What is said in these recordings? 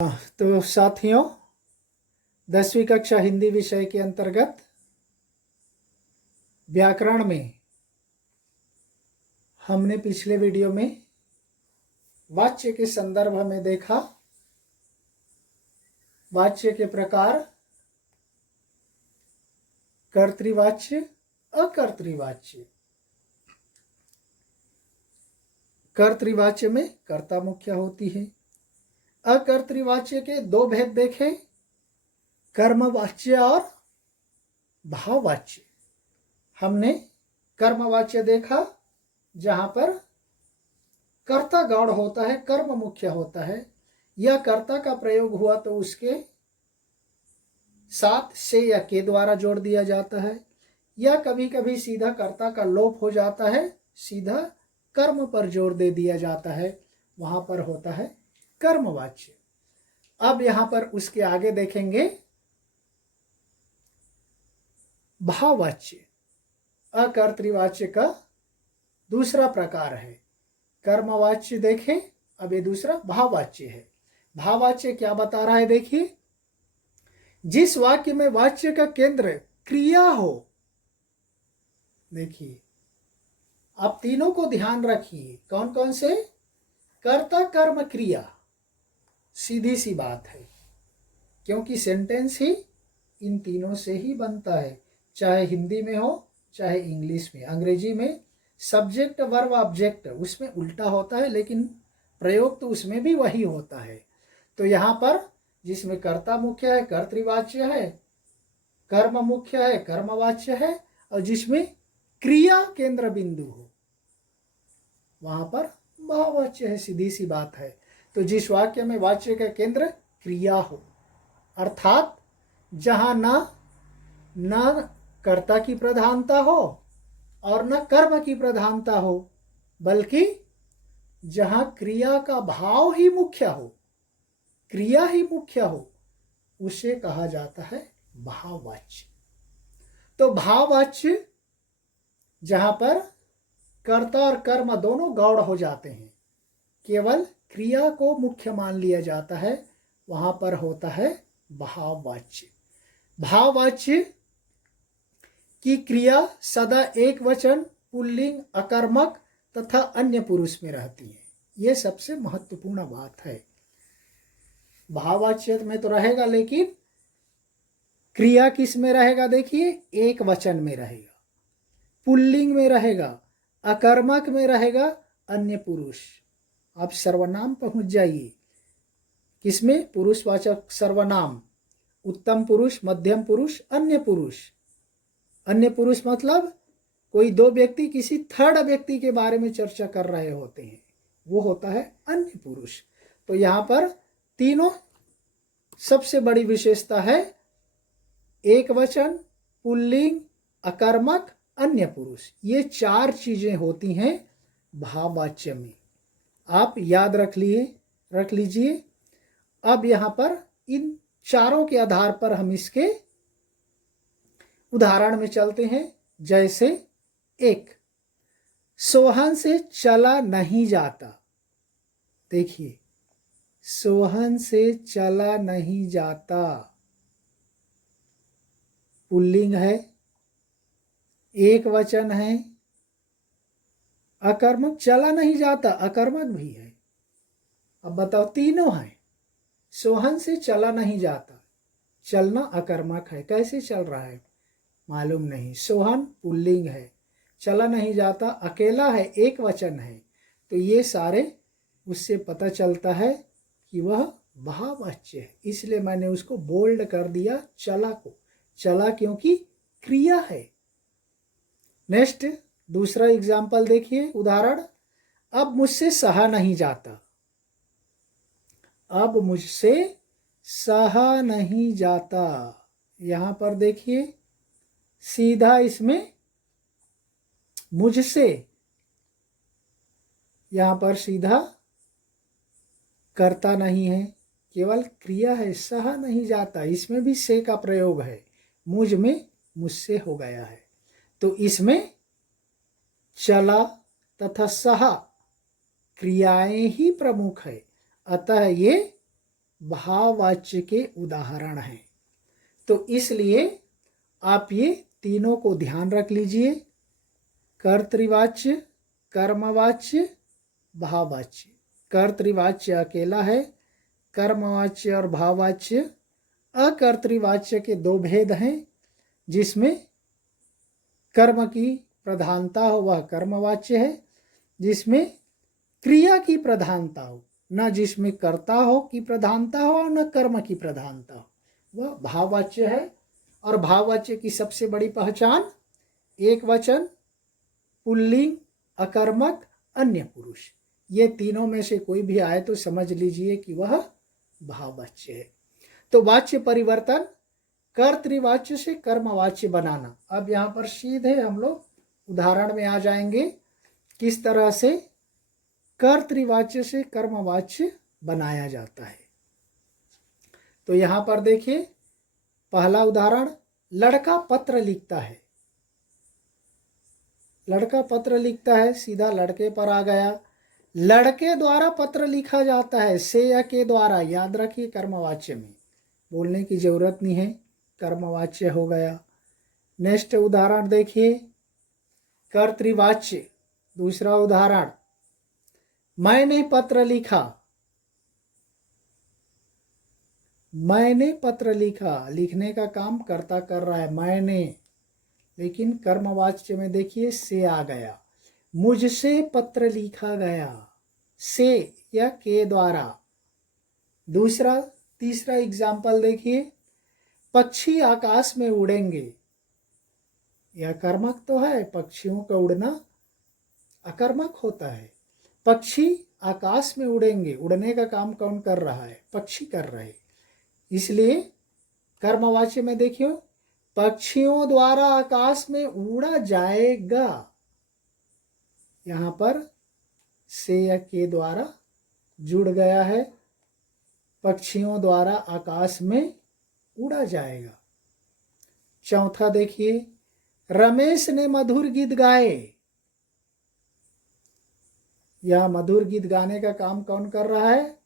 तो साथियों, 10वीं कक्षा हिंदी विषय के अंतर्गत व्याकरण में हमने पिछले वीडियो में वाच्य के संदर्भ में देखा। वाच्य के प्रकार कर्तृवाच्य, अकर्तृवाच्य। कर्तृवाच्य में कर्ता मुख्य होती है। अकर्तृवाच्य के दो भेद देखे, कर्मवाच्य और भाववाच्य। हमने कर्मवाच्य देखा जहां पर कर्ता गौण होता है, कर्म मुख्य होता है, या कर्ता का प्रयोग हुआ तो उसके साथ से या के द्वारा जोड़ दिया जाता है, या कभी कभी सीधा कर्ता का लोप हो जाता है, सीधा कर्म पर जोर दे दिया जाता है, वहां पर होता है कर्मवाच्य। अब यहां पर उसके आगे देखेंगे भाववाच्य। अकर्तृवाच्य का दूसरा प्रकार है। कर्मवाच्य देखें, अब ये दूसरा भाववाच्य है। भाववाच्य क्या बता रहा है, देखिए, जिस वाक्य में वाच्य का केंद्र क्रिया हो। देखिए, आप तीनों को ध्यान रखिए, कौन कौन से? कर्ता, कर्म, क्रिया। सीधी सी बात है, क्योंकि सेंटेंस ही इन तीनों से ही बनता है, चाहे हिंदी में हो चाहे इंग्लिश में। अंग्रेजी में सब्जेक्ट वर्ब ऑब्जेक्ट उसमें उल्टा होता है, लेकिन प्रयोग तो उसमें भी वही होता है। तो यहाँ पर जिसमें कर्ता मुख्य है कर्तृवाच्य है, कर्म मुख्य है कर्मवाच्य है, और जिसमें क्रिया केंद्र बिंदु हो वहां पर भाववाच्य है। सीधी सी बात है। तो जिस वाक्य में वाच्य का केंद्र क्रिया हो, अर्थात जहां न कर्ता की प्रधानता हो और न कर्म की प्रधानता हो, बल्कि जहां क्रिया का भाव ही मुख्य हो, क्रिया ही मुख्य हो, उसे कहा जाता है भाववाच्य। तो भाववाच्य जहां पर कर्ता और कर्म दोनों गौण हो जाते हैं, केवल क्रिया को मुख्य मान लिया जाता है, वहां पर होता है भाववाच्य। भाववाच्य की क्रिया सदा एक वचन, पुल्लिंग, अकर्मक तथा अन्य पुरुष में रहती है। यह सबसे महत्वपूर्ण बात है। भाववाच्य में तो रहेगा, लेकिन क्रिया किस में रहेगा? देखिए, एक वचन में रहेगा, पुल्लिंग में रहेगा, अकर्मक में रहेगा, अन्य पुरुष। आप सर्वनाम पहुंच जाइए, किसमें? पुरुषवाचक सर्वनाम, उत्तम पुरुष, मध्यम पुरुष, अन्य पुरुष। अन्य पुरुष मतलब कोई दो व्यक्ति किसी थर्ड व्यक्ति के बारे में चर्चा कर रहे होते हैं, वो होता है अन्य पुरुष। तो यहाँ पर तीनों सबसे बड़ी विशेषता है, एक वचन, पुल्लिंग, अकर्मक, अन्य पुरुष। ये चार चीजें होती हैं भाववाच्य में। आप याद रख लीजिए। अब यहाँ पर इन चारों के आधार पर हम इसके उदाहरण में चलते हैं। जैसे एक, सोहन से चला नहीं जाता। देखिए, सोहन से चला नहीं जाता पुल्लिंग है, एक वचन है, अकर्मक, चला नहीं जाता अकर्मक भी है। अब बताओ, तीनों है। सोहन से चला नहीं जाता, चलना अकर्मक है, कैसे चल रहा है मालूम नहीं। सोहन पुल्लिंग है, चला नहीं जाता अकेला है, एक वचन है। तो ये सारे उससे पता चलता है कि वह भाववाच्य है। इसलिए मैंने उसको बोल्ड कर दिया, चला को। चला क्योंकि क्रिया है। नेक्स्ट, दूसरा एग्जाम्पल देखिए, उदाहरण। अब मुझसे सहा नहीं जाता। अब मुझसे सहा नहीं जाता। यहां पर देखिए, सीधा इसमें मुझसे, यहां पर सीधा कर्ता नहीं है, केवल क्रिया है, सहा नहीं जाता। इसमें भी से का प्रयोग है, मुझ में मुझसे हो गया है। तो इसमें चला तथा सहा क्रियाएं ही प्रमुख है, अतः ये भाववाच्य के उदाहरण हैं। तो इसलिए आप ये तीनों को ध्यान रख लीजिए, कर्तृवाच्य, कर्मवाच्य, भाववाच्य। कर्तृवाच्य अकेला है, कर्मवाच्य और भाववाच्य अकर्तृवाच्य के दो भेद हैं, जिसमें कर्म की प्रधानता हो वह कर्मवाच्य है, जिसमें क्रिया की प्रधानता हो, न जिसमें कर्ता हो की प्रधानता हो और न कर्म की प्रधानता हो, वह भाववाच्य है। और भाववाच्य की सबसे बड़ी पहचान एक वचन, पुल्लिंग, अकर्मक, अन्य पुरुष, ये तीनों में से कोई भी आए तो समझ लीजिए कि वह भाववाच्य है। तो वाच्य परिवर्तन, कर्तृवाच्य से कर्मवाच्य बनाना। अब यहाँ पर सीधे हम लोग उदाहरण में आ जाएंगे किस तरह से कर्तृवाच्य से कर्मवाच्य बनाया जाता है। तो यहाँ पर देखिए पहला उदाहरण, लड़का पत्र लिखता है। लड़का पत्र लिखता है, सीधा लड़के पर आ गया। लड़के द्वारा पत्र लिखा जाता है, से या के द्वारा, याद रखिए कर्मवाच्य में बोलने की जरूरत नहीं है, कर्मवाच्य हो गया। नेक्स्ट उदाहरण देखिए, कर्तृवाच्य। दूसरा उदाहरण, मैंने पत्र लिखा। मैंने पत्र लिखा, लिखने का काम कर्ता कर रहा है मैंने, लेकिन कर्मवाच्य में देखिए से आ गया। मुझसे पत्र लिखा गया, से या के द्वारा। तीसरा एग्जाम्पल देखिए, पक्षी आकाश में उड़ेंगे। यह कर्मक तो है, पक्षियों का उड़ना अकर्मक होता है। पक्षी आकाश में उड़ेंगे, उड़ने का काम कौन कर रहा है? पक्षी कर रहे। इसलिए कर्मवाच्य में देखियो, पक्षियों द्वारा आकाश में उड़ा जाएगा। यहां पर से या के द्वारा जुड़ गया है, पक्षियों द्वारा आकाश में उड़ा जाएगा। चौथा देखिए, रमेश ने मधुर गीत गाए। यह मधुर गीत गाने का काम कौन कर रहा है?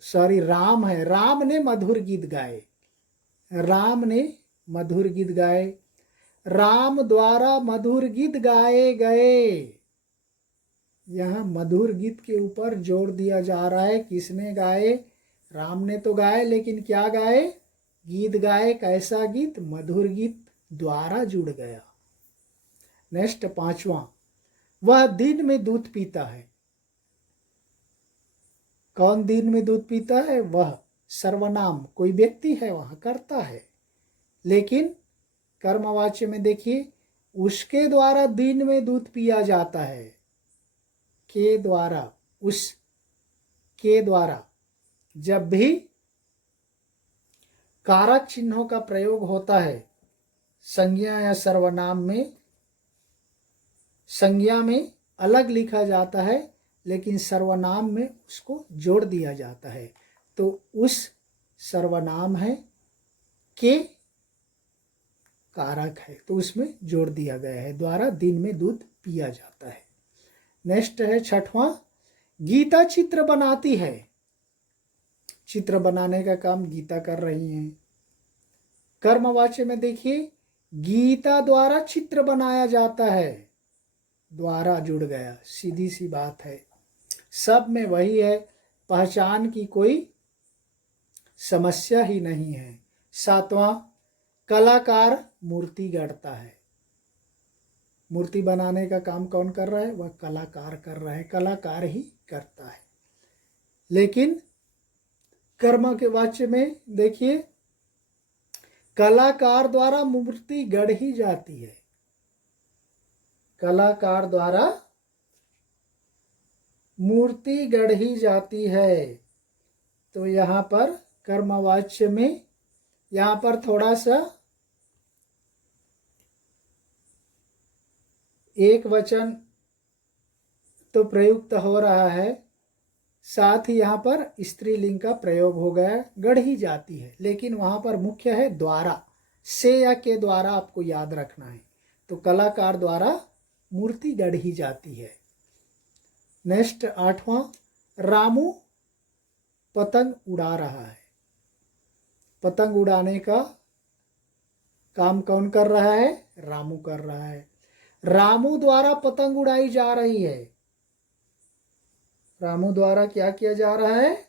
सॉरी, राम है। राम ने मधुर गीत गाए। राम ने मधुर गीत गाए। राम द्वारा मधुर गीत गाए गए। यहाँ मधुर गीत के ऊपर जोर दिया जा रहा है। किसने गाए? राम ने तो गाए, लेकिन क्या गाए? गीत गाए। कैसा गीत? मधुर गीत द्वारा जुड़ गया। नेक्स्ट पांचवा, वह दिन में दूध पीता है। कौन दिन में दूध पीता है? वह सर्वनाम, कोई व्यक्ति है, वहां करता है। लेकिन कर्मवाच्य में देखिए, उसके द्वारा दिन में दूध पिया जाता है। के द्वारा, उस के द्वारा। जब भी कारक चिन्हों का प्रयोग होता है संज्ञा या सर्वनाम में, संज्ञा में अलग लिखा जाता है, लेकिन सर्वनाम में उसको जोड़ दिया जाता है। तो उस सर्वनाम है, के कारक है, तो उसमें जोड़ दिया गया है, द्वारा दिन में दूध पिया जाता है। नेक्स्ट है छठवां, गीता चित्र बनाती है। चित्र बनाने का काम गीता कर रही हैं। कर्मवाच्य में देखिए, गीता द्वारा चित्र बनाया जाता है। द्वारा जुड़ गया, सीधी सी बात है। सब में वही है, पहचान की कोई समस्या ही नहीं है। सातवां, कलाकार मूर्ति गढ़ता है। मूर्ति बनाने का काम कौन कर रहा है? वह कलाकार कर रहा है, कलाकार ही करता है। लेकिन कर्म के वाच्य में देखिए, कलाकार द्वारा मूर्ति गढ़ी जाती है। कलाकार द्वारा मूर्ति गढ़ी जाती है। तो यहाँ पर कर्मवाच्य में यहाँ पर थोड़ा सा एक वचन तो प्रयुक्त हो रहा है, साथ ही यहाँ पर स्त्रीलिंग का प्रयोग हो गया, गढ़ी जाती है। लेकिन वहाँ पर मुख्य है द्वारा, से या के द्वारा आपको याद रखना है। तो कलाकार द्वारा मूर्ति गढ़ी जाती है। नेक्स्ट आठवां, रामू पतंग उड़ा रहा है। पतंग उड़ाने का काम कौन कर रहा है? रामू कर रहा है। रामू द्वारा पतंग उड़ाई जा रही है। रामू द्वारा क्या किया जा रहा है?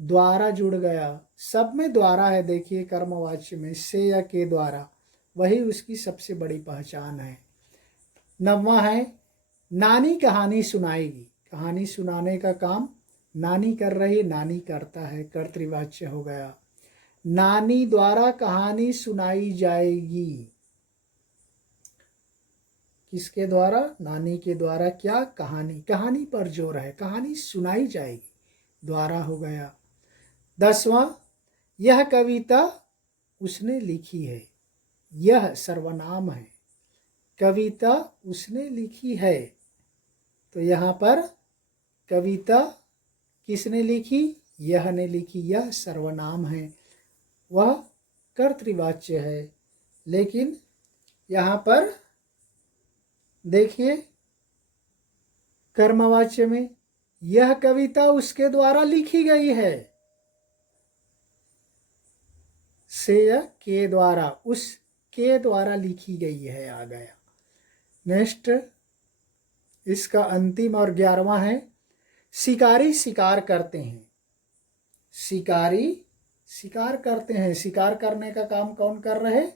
द्वारा जुड़ गया। सब में द्वारा है, देखिए कर्मवाच्य में से या के द्वारा, वही उसकी सबसे बड़ी पहचान है। 9वां है नानी कहानी सुनाएगी। कहानी सुनाने का काम नानी कर रही, नानी करता है, कर्तृवाच्य हो गया। नानी द्वारा कहानी सुनाई जाएगी। किसके द्वारा? नानी के द्वारा। क्या? कहानी। कहानी पर जोर है, कहानी सुनाई जाएगी, द्वारा हो गया। 10वां यह कविता उसने लिखी है। यह सर्वनाम है, कविता उसने लिखी है, तो यहाँ पर कविता किसने लिखी? यह ने लिखी। यह सर्वनाम है, वह कर्तृवाच्य है। लेकिन यहाँ पर देखिए कर्मवाच्य में यह कविता उसके द्वारा लिखी गई है, से या के द्वारा, उसके द्वारा लिखी गई है, आ गया। नेक्स्ट इसका अंतिम और 11वां है शिकारी शिकार करते हैं। शिकारी शिकार करते हैं। शिकार करने का काम कौन कर रहे?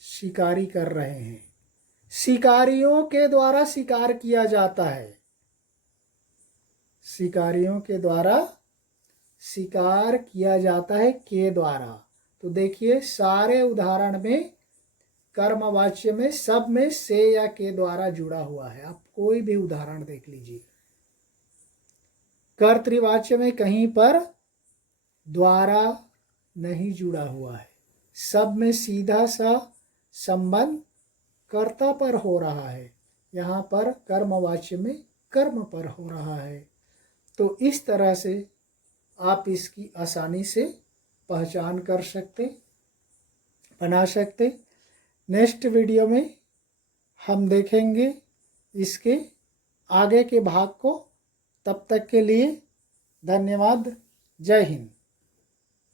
शिकारी कर रहे हैं। शिकारियों के द्वारा शिकार किया जाता है। शिकारियों के द्वारा शिकार किया जाता है के द्वारा। तो देखिए सारे उदाहरण में कर्मवाच्य में सब में से या के द्वारा जुड़ा हुआ है। आप कोई भी उदाहरण देख लीजिए, कर्तृवाच्य में कहीं पर द्वारा नहीं जुड़ा हुआ है। सब में सीधा सा संबंध कर्ता पर हो रहा है, यहाँ पर कर्मवाच्य में कर्म पर हो रहा है। तो इस तरह से आप इसकी आसानी से पहचान कर सकते, बना सकते। नेक्स्ट वीडियो में हम देखेंगे इसके आगे के भाग को। तब तक के लिए धन्यवाद। जय हिंद।